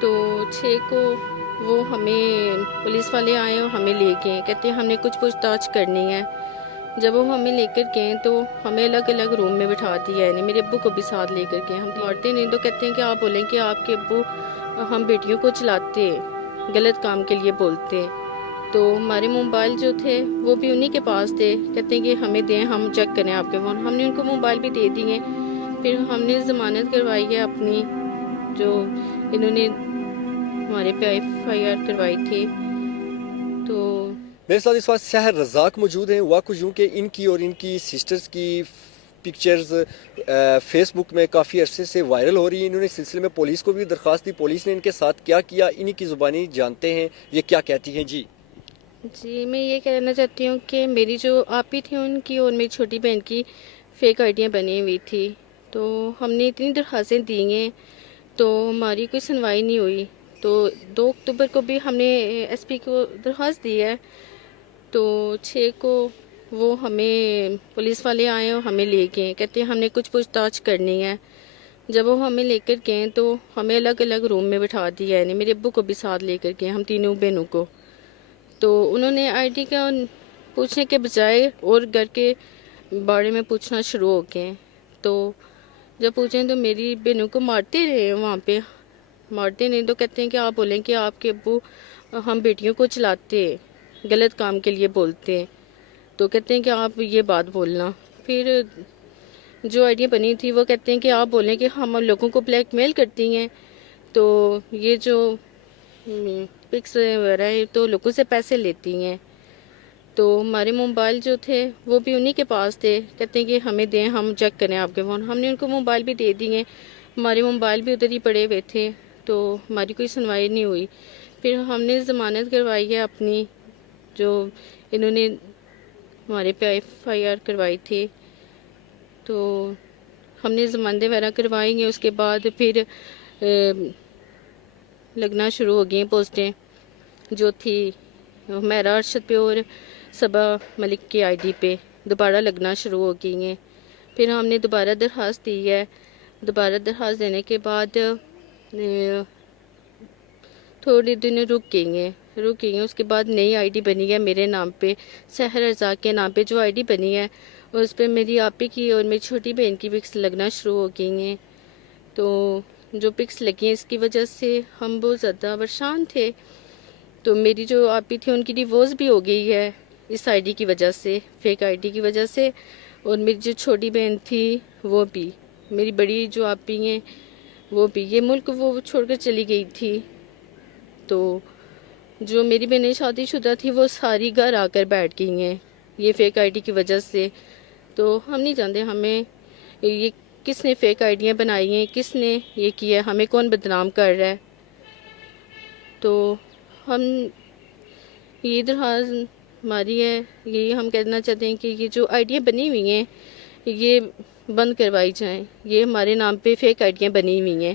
تو 6 کو وہ ہمیں پولیس والے آئے اور ہمیں لے گئے، کہتے ہیں ہم نے کچھ پوچھ تاچھ کرنی ہے۔ جب وہ ہمیں لے کر گئے تو ہمیں الگ الگ روم میں بٹھا دیا، یعنی میرے ابو کو بھی ساتھ لے کر گئے۔ ہم مارتے نہیں تو کہتے ہیں کہ آپ بولیں کہ آپ کے ابو ہم بیٹیوں کو چلاتے، غلط کام کے لیے بولتے۔ تو ہمارے موبائل جو تھے وہ بھی انہی کے پاس تھے، کہتے ہیں کہ ہمیں دیں، ہم چیک کریں آپ کے فون۔ ہم نے ان کو موبائل بھی دے دیے، پھر ہم نے ضمانت کروائی ہے اپنی، جو انہوں نے ہمارے پہ FIR کروائی تھی۔ تو میرے ساتھ اس وقت سحر رزاق موجود ہیں۔ ہوا کچھ یوں کہ ان کی اور ان کی سسٹرز کی پکچرز فیس بک میں کافی عرصے سے وائرل ہو رہی ہیں۔ انہوں نے اس سلسلے میں پولیس کو بھی درخواست دی، پولیس نے ان کے ساتھ کیا کیا انہی کی زبانی جانتے ہیں، یہ کیا کہتی ہیں۔ جی میں یہ کہنا چاہتی ہوں کہ میری جو آپی تھی ان کی اور میری چھوٹی بہن کی فیک آئیڈیاں بنی ہوئی تھی، تو ہم نے اتنی درخواستیں دی ہیں تو ہماری کوئی سنوائی نہیں ہوئی۔ تو 2 اکتوبر کو بھی ہم نے SP کو درخواست دی ہے، تو 6 کو وہ ہمیں پولیس والے آئے اور ہمیں لے گئے، کہتے ہیں ہم نے کچھ پوچھ تاچھ کرنی ہے۔ جب وہ ہمیں لے کر گئے تو ہمیں الگ الگ روم میں بٹھا دیا، یعنی میرے ابو کو بھی ساتھ لے کر گئے، ہم تینوں بہنوں کو۔ تو انہوں نے ID کا پوچھنے کے بجائے اور گھر کے بارے میں پوچھنا شروع ہو گئے۔ تو جب پوچھیں تو میری بہنوں کو مارتے رہے، وہاں پہ مارتے نہیں تو کہتے ہیں کہ آپ بولیں کہ آپ کے ابو ہم بیٹیوں کو چلاتے، غلط کام کے لیے بولتے۔ تو کہتے ہیں کہ آپ یہ بات بولنا۔ پھر جو آئیڈیا بنی تھی وہ کہتے ہیں کہ آپ بولیں کہ ہم لوگوں کو بلیک میل کرتی ہیں، تو یہ جو پکس وغیرہ ہے تو لوگوں سے پیسے لیتی ہیں۔ تو ہمارے موبائل جو تھے وہ بھی انہی کے پاس تھے، کہتے ہیں کہ ہمیں دیں، ہم چیک کریں آپ کے فون۔ ہم نے ان کو موبائل بھی دے دیے، ہمارے موبائل بھی ادھر ہی پڑے ہوئے تھے، تو ہماری کوئی سنوائی نہیں ہوئی۔ پھر ہم نے ضمانت کروائی ہے اپنی، جو انہوں نے ہمارے پہ FIR کروائی تھی۔ تو ہم نے ضمانتیں وغیرہ کروائیں گے، اس کے بعد پھر لگنا شروع ہو گئی پوسٹیں جو تھی حمیرہ ارشد پہ اور صبا ملک کی ID پہ دوبارہ لگنا شروع ہو گئی ہیں۔ پھر ہم نے دوبارہ درخواست دی ہے، دوبارہ درخواست دینے کے بعد تھوڑے دن رک گئی ہیں، اس کے بعد نئی ID بنی ہے میرے نام پہ، سحر رزاق کے نام پہ جو ID بنی ہے اس پہ میری آپی کی اور میری چھوٹی بہن کی پکس لگنا شروع ہو گئی ہیں۔ تو جو پکس لگی ہیں اس کی وجہ سے ہم بہت زیادہ پریشان تھے۔ تو میری جو آپی تھی ان کی ڈیورس بھی ہو گئی ہے اس ID کی وجہ سے، فیک ID کی وجہ سے، اور میری جو چھوٹی بہن تھی وہ بھی، میری بڑی جو آپی ہیں وہ بھی، یہ ملک وہ چھوڑ کر چلی گئی تھی۔ تو جو میری بہنیں شادی شدہ تھی وہ ساری گھر آ کر بیٹھ گئی ہیں یہ فیک ID کی وجہ سے۔ تو ہم نہیں جانتے ہمیں یہ کس نے فیک آئیڈیاں بنائی ہیں، کس نے یہ کیا ہے، ہمیں کون بدنام کر رہا ہے۔ تو ہم یہ درخواست ہماری ہے، یہی ہم کہنا چاہتے ہیں کہ یہ جو آئیڈیاں بنی ہوئی ہیں یہ بند کروائی جائیں، یہ ہمارے نام پہ فیک آئیڈیاں بنی ہوئی ہیں۔